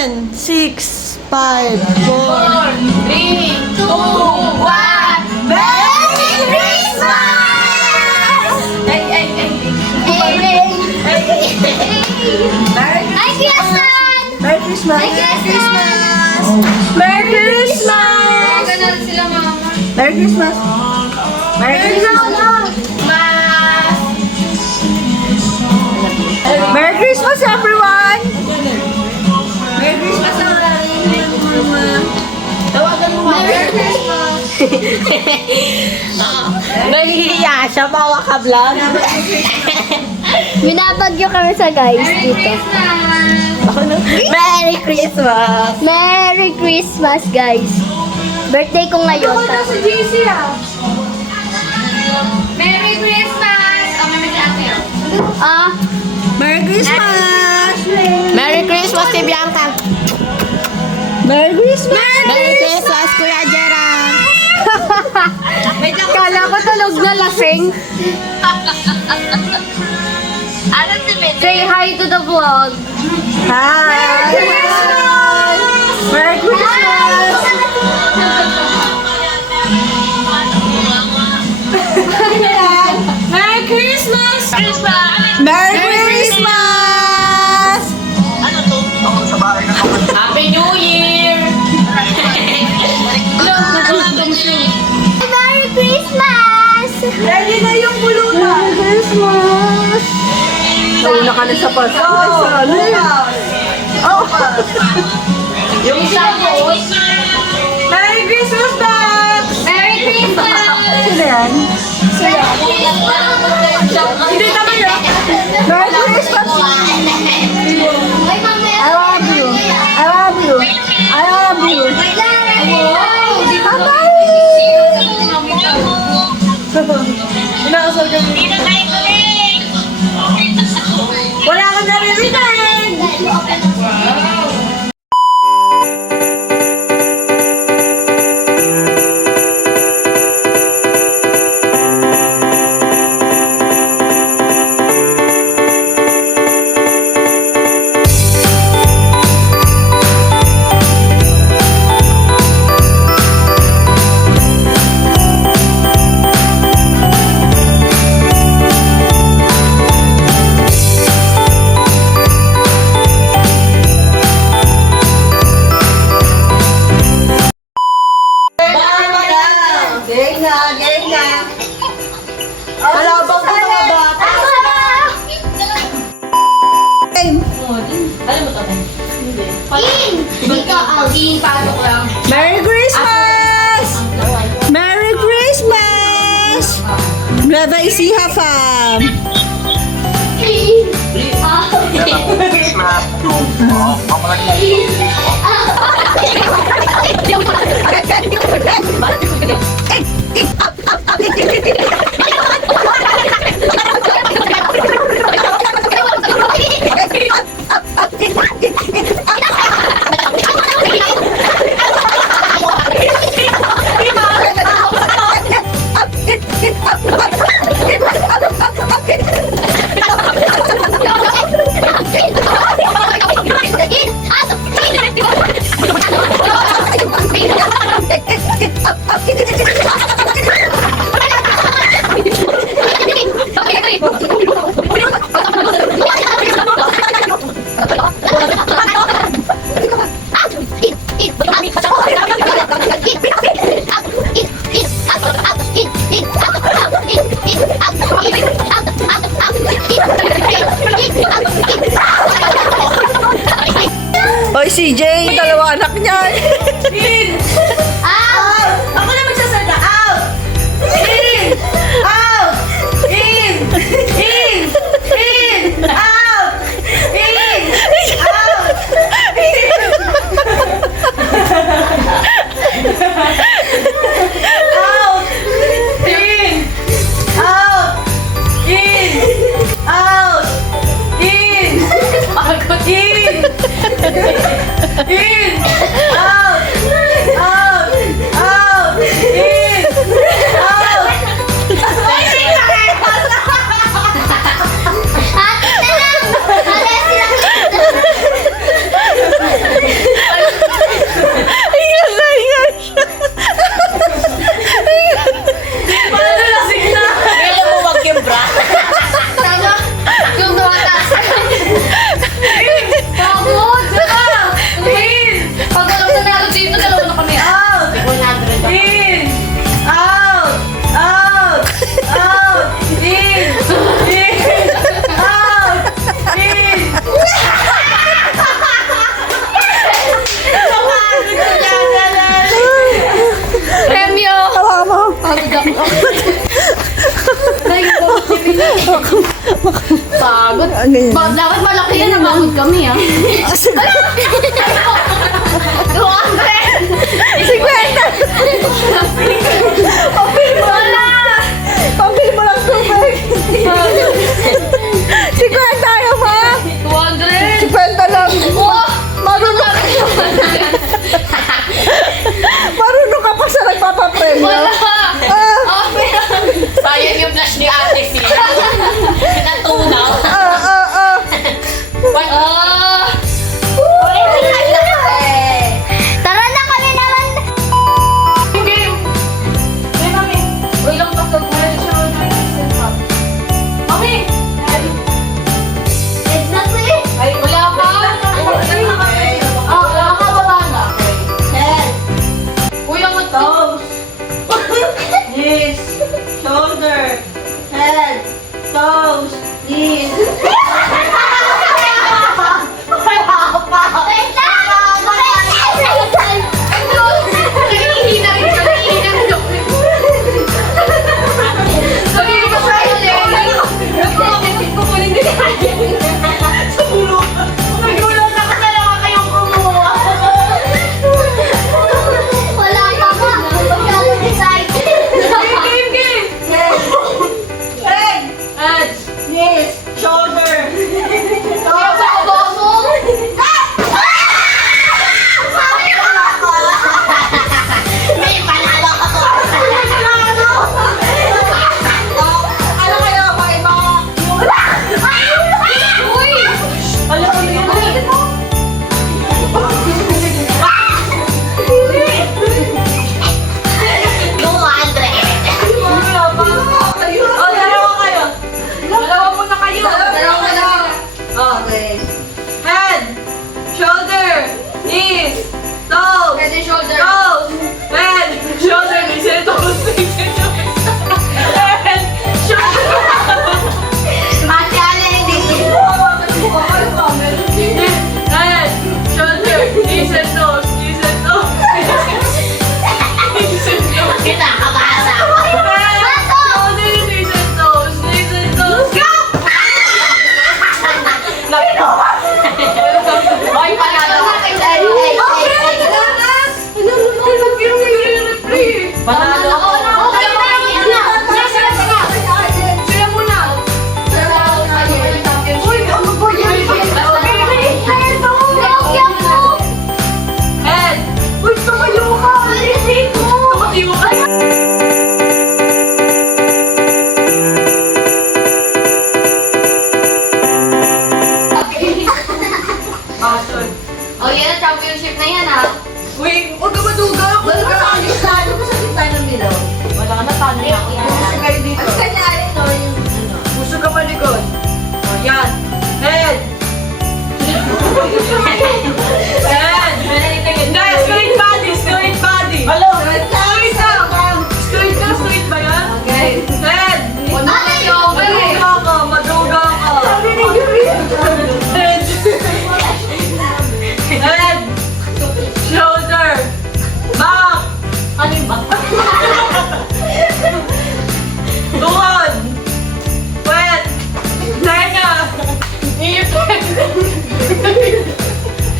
10, 6, 5, 4, 3, 2, 1. Merry Christmas! Merry Christmas! Merry Christmas! Ganun sila mama. Merry Christmas! Merry Christmas! Merry Christmas, everyone! Merry Christmas, everyone! Tawagan mo Merry Christmas. Nahihiya siya, bawa ka vlog. Binabagyo kami sa guys Merry dito. Christmas. Merry Christmas! Merry Christmas, guys. Birthday ko ngayon. Sa GC ah. Merry Christmas. Oh, may ate oh. Ah, Merry Christmas! Merry Christmas, si Bianca! Merry Christmas! Merry Christmas, Kuya Gerald! kala ko tulog na lasing. Ano si Bete? Say hi to the vlog. Hi! Merry Christmas! Merry Christmas! Merry Christmas! Happy New Year! Merry Christmas! Ready na yung pulutan! Merry Christmas! Nauna ka na sa Pasko. Oh! Yung isa po. Merry Christmas, Babs! Merry Christmas! Sino yan? Hindi tama yun. Merry Christmas! I love you. I love you. I love you. Tatay! Inaasal ka mo. Wala kang naririnig! Game na, game na. Malabang ka mga bata. Game. Dito, Aldin, pasok lang. Merry Christmas! Merry Christmas! Nueva Ecija fam! Oy, CJ, dalawa anak niyan. Out! Ako na magsasalita. Out! In! Out! In! In! In! Out! In! Out! Out! In! Out! In! Out! In! Pagod. In! In! Out! Out! Out! In! Out! ganyan. Dapat malaki yan, nabakod kami ah. 50. 200! Pambili mo lang tubig. 50 tayo, ma. 200! 50 lang. Oh! Marunong ka pa sa nagpapapremyo. Wala! Ah, Sayang yung blush ni ate siya. Natunaw. Tara na kami naman. Game! Hey, mami. Uy, lang pasok mo rin siya. Mami! Exactly. Ay, wala pa. Wala ka, baba na. Uy, ang toes. knees, shoulder, head, toes, knees. Nangihina rin siya, nangihina rin siya. Sabi ko sa nagulat ako talaga kayong kumuha. Wala pa ba? Masyadong excited. Game! Head, Ads! knees, shoulder. Kaya sa kabosong! May panalo ka to. Ano kayo, iba? Uy! Alam mo yun? Dalawa kayo. Dalawa muna kayo. Dalawa na. Okay. Head, shoulder, knees, toes, Head and shoulder. toes, head, shoulder, knees, and toes. Head, shoulder. Head, shoulder, knees, and toes, knees, and toes. Knees and toes. Kinakabasa. Head, shoulder, knees, and toes, knees, and toes. Ay, panalo. Panalo ako. Okay, sila muna. Head. Uy, tumayo ka. Tumayo ka. Action. Oh, yan ang championship na yan ah. Uy, huwag ka maduga. Huwag ka maduga. Ano ko sa gitna ng milaw? Wala ka na, paano na ako yan? Puso kayo dito. Ang kanyari to, yung ano. Puso ka malikod. O, yan. Head. Head. Hindi, straight body, straight body. Hello. Straight ka. Straight ka, straight ba yan? Okay. Head. Ano kayo? Maduga ka, maduga ka. Head. Head. Shoulder. Back. Ano yung back? Tuhod. Wet. Tenga. Ipin!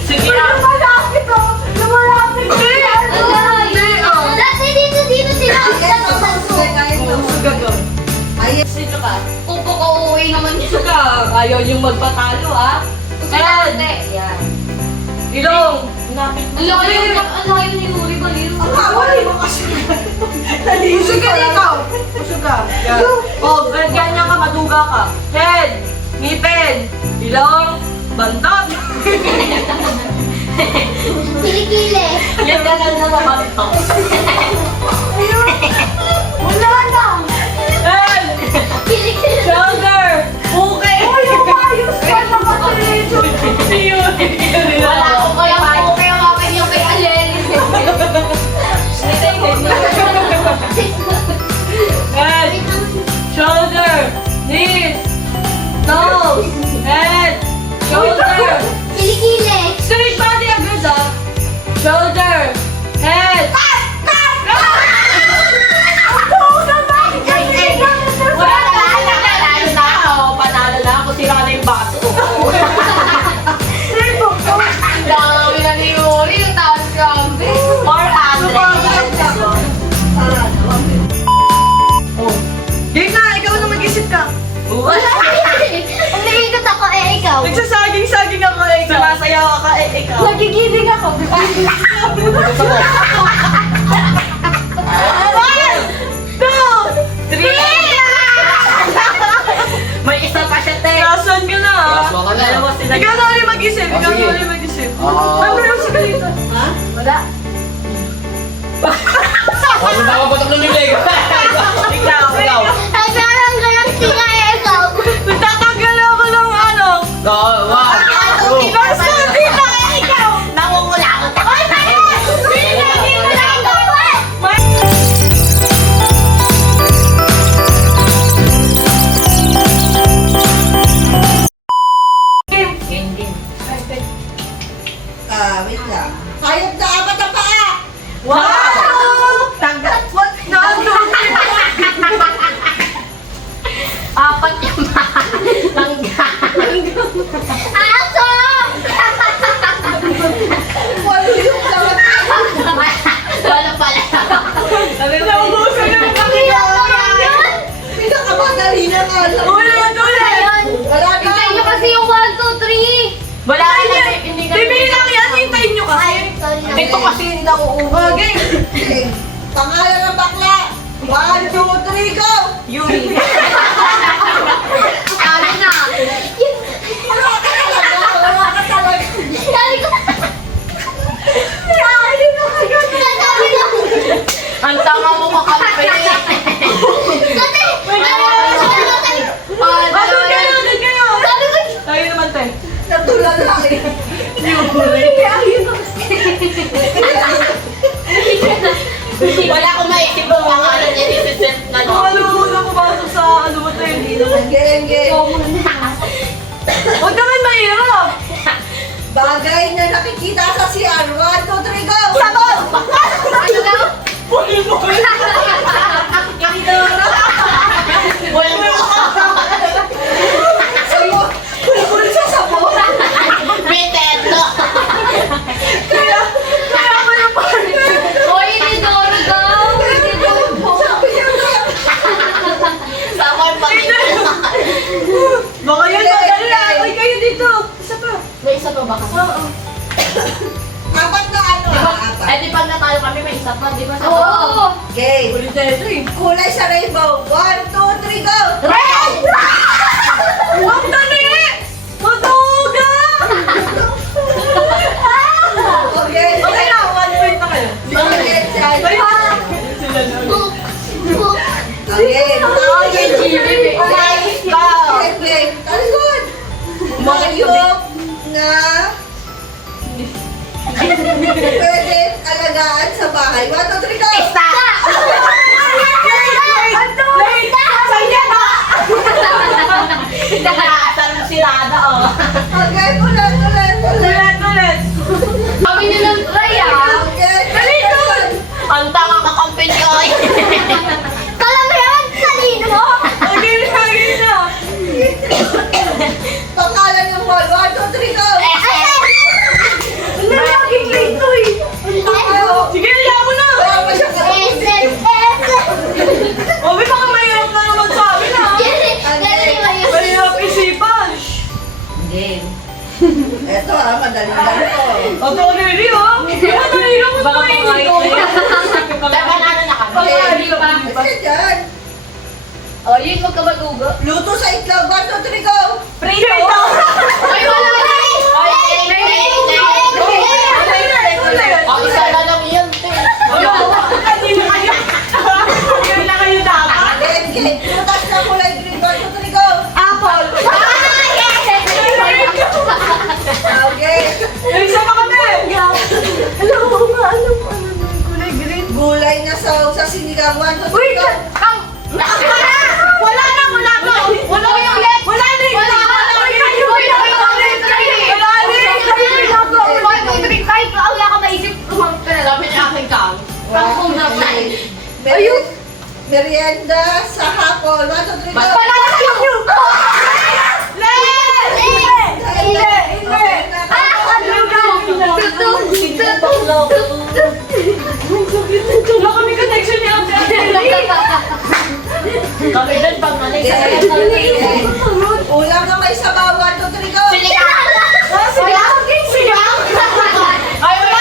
Sige na. Lumalapit o. Lumalapit. Hindi. Dati dito sila. Puso ka doon. Sino ka? Pupo ko uuwi naman Puso yun. ka. Ayaw yung magpatalo ah. Head. Yan. Ilong. Ang layo ni Yuri Baliw. Wala mo kasi. Puso ka dito. Puso ka. Yan. O, ganyan ka, maduga ka. Head. Ngipin. Ilong. Bantot. Kilikili. Yan ka lang na bantot. Wala na. Head. Kilikili. Shoulder. Buke. Uy, umayos ka na matulito. Wala ko kaya po kaya mapin yung kay Alel. Head. Shoulder. Knees. Toes. Head. Shoulder. Kilikili. Straight body agad ah. Shoulder. Head. Wala na, panalo na ako. Panalo na ako. Sira na yung baso. May isa pa siya, te. Nasaan ka na? Last one ka na. Dalawa sila. Ikaw na ulit mag-isip. Oh, Ikaw sige. na ulit mag-isip. Ah. Ano yung sige dito? Wala. Huwag mo papaputok ng bibig. Ikaw. Ikaw. Nagkaroon sila ikaw. Nagtatanggal ako ng ano. No, one, two. Nasaan dito? Ikaw. Nangungula ako. Hoy, tayo! Dito na ikaw! Game. Wait lang. Hayop na apat ang paa! Wow! Tanggal. What? Nandun. Apat yung tanggal. Aso! Walo yung tawag. Wala pala. Naubusan yung kanila. Pinakamadali na nga lang. Ulit, ulit. Ayun! Wala na. Hintayin nyo kasi yung 1, 2, 3! Wala Ay, na. hindi. Bibili lang yan. Hintayin nyo kasi. Ito kasi yung nauubo. Okay. Okay. Pangalan ng bakla. 1, 2, 3, go! Yuri. Ano na? Wala ka talaga. Wala ka talaga. Sabi ko... Sabi ko kayo. Sabi ko. Ang tanga mo kakampi. Dati! Ano kayo? Ano kayo? Sabi ko... Tayo naman, te. Natulala eh. Wala akong maisip kung pangalan niya isiset na Kung ano muna pumasok sa ano mo, te. Game, game. Huwag naman mahirap. Bagay na nakikita sa CR. 1, 2, 3, go! Sabon! Ano daw? Sabo. Pulpul sa sabo. Meteto. Hoy, hindi Doro daw! Hindi Doro! Sabi niya nga. Samar pa rin. Baka yan, madali lang. Ay, kayo dito. Isa pa. May isa pa ba kasi? Oo. Apat na ano ah? Apat. Eh di pag natalo kami may isa pa, di ba? Oo! Okay. Ulit na ito eh. Kulay sa rainbow. 1, 2, 3, go! Red! Huwag dali! Matuga! Okay. Okay lang, 1 point na kayo. Okay. Ay, sila na. Book! Book! Okay. Jimmy! Let's go! Play. Talikod! Hayop na pwede alagaan sa bahay. 1, 2, 3, go! Nakaasar mo si Rada, oh. Okay, ulit, ulit, ulit. Ulit, ulit. Kami nilang try ah! Okay. Talikod! Ang tanga kakampi niyo, oy. Kala mo yan? Salino mo? Okay na, okay na. Pangalan ng mall. 1, 2, 3, go! Ang laging late to eh. Sige, hiya mo na. Wala pa siya ka. O, may mga mahirap na naman sa amin ha. Mahirap isipan. Game. Eto ah, madali lang to. O, ito ka nili oh. Madali lang mo Baka tayo pangayit dito. na yun. Dapat ano na kami? Pangayit pa. Kasi dyan. Oh, yun, huwag ka madugo. Luto sa itlog. 1, 2, 3, go! Prito. Ay, wala na! Oh, isa na lang yun, te. Hindi na kayo. Hindi na kayo dapat. Game, game. Putas na kulay green. 1, 2, 3, go! Apple. Okay. May isa pa kami. Alam mo nga, alam mo. Kulay green. Gulay na sa sinigang. 1, 2, 3, Wait! go! Wala na, wala na. Wala yung let. Wala na yung Wala. Wala ka maisip. Sabi niya aking kang. Pangkong na Ayun! Merienda sa hapon. 1, 2, 3, go! Wala kami connection niya. Kami din pag manig sa Okay. kanya. Okay. Ulam na may sabaw. 1, 2, 3, go! Sinigang! Ay, wala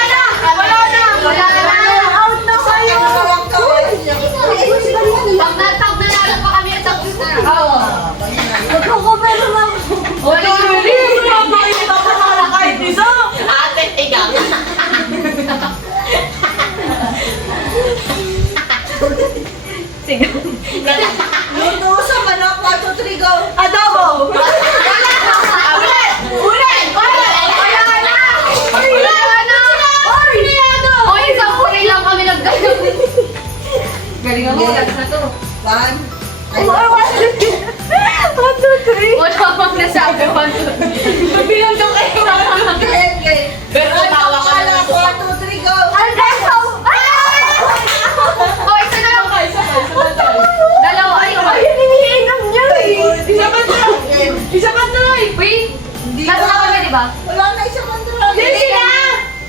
ba? Wala na isang mandurang. Hindi sila!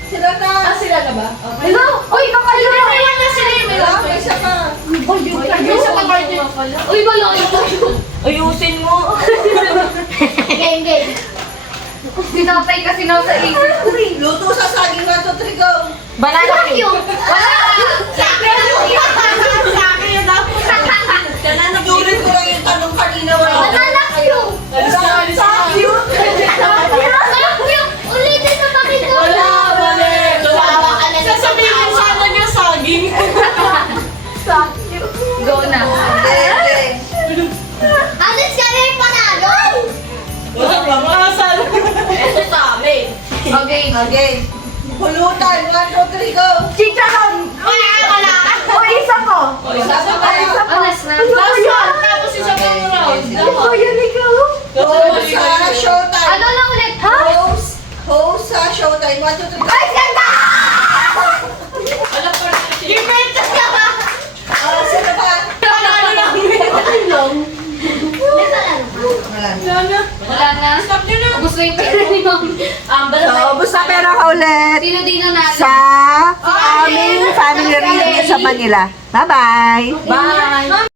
Sila na. Sila na ba? Hello? Uy, kakalo! Iwan na sila yung Wala, may isa pa. May isa pa card yun. Uy, wala yun. Ayusin mo. Game, game. Sinapay kasi nasa isip. Luto sa saging, 1, 2, 3, go. Banana cue. Wala! Sa akin! Sa akin yun ako. Nanulit ko lang yung tanong kanina. Wala. Banana cue! Alis na, alis na. Ulitin na bakit ko? Wala, mali. Sawa ka na. Sasabihin ko sana niya saging. Go na. Hindi. Alis ka na yung panalo! Wala pa, makasal. Ito sa amin. Okay. Again. Pulutan, 1, 2, 3, go. Chicharon. Wala. O, isa ko. Isa pa. Alas na. Last one. Tapos isa pang round. yan ikaw. Host sa showtime. Ano na ulit? Ha? Host sa showtime, 1, 2, 3, go. Ay, ganda! Alam ko na. Gipit! Sino pa? Panalo lang. Wala. Wala na. Stop nyo na. Gusto yung pera ni Mami. So, basta pera ka ulit Sino din nanalo? sa aming family reunion sa Manila. Bye-bye! Bye.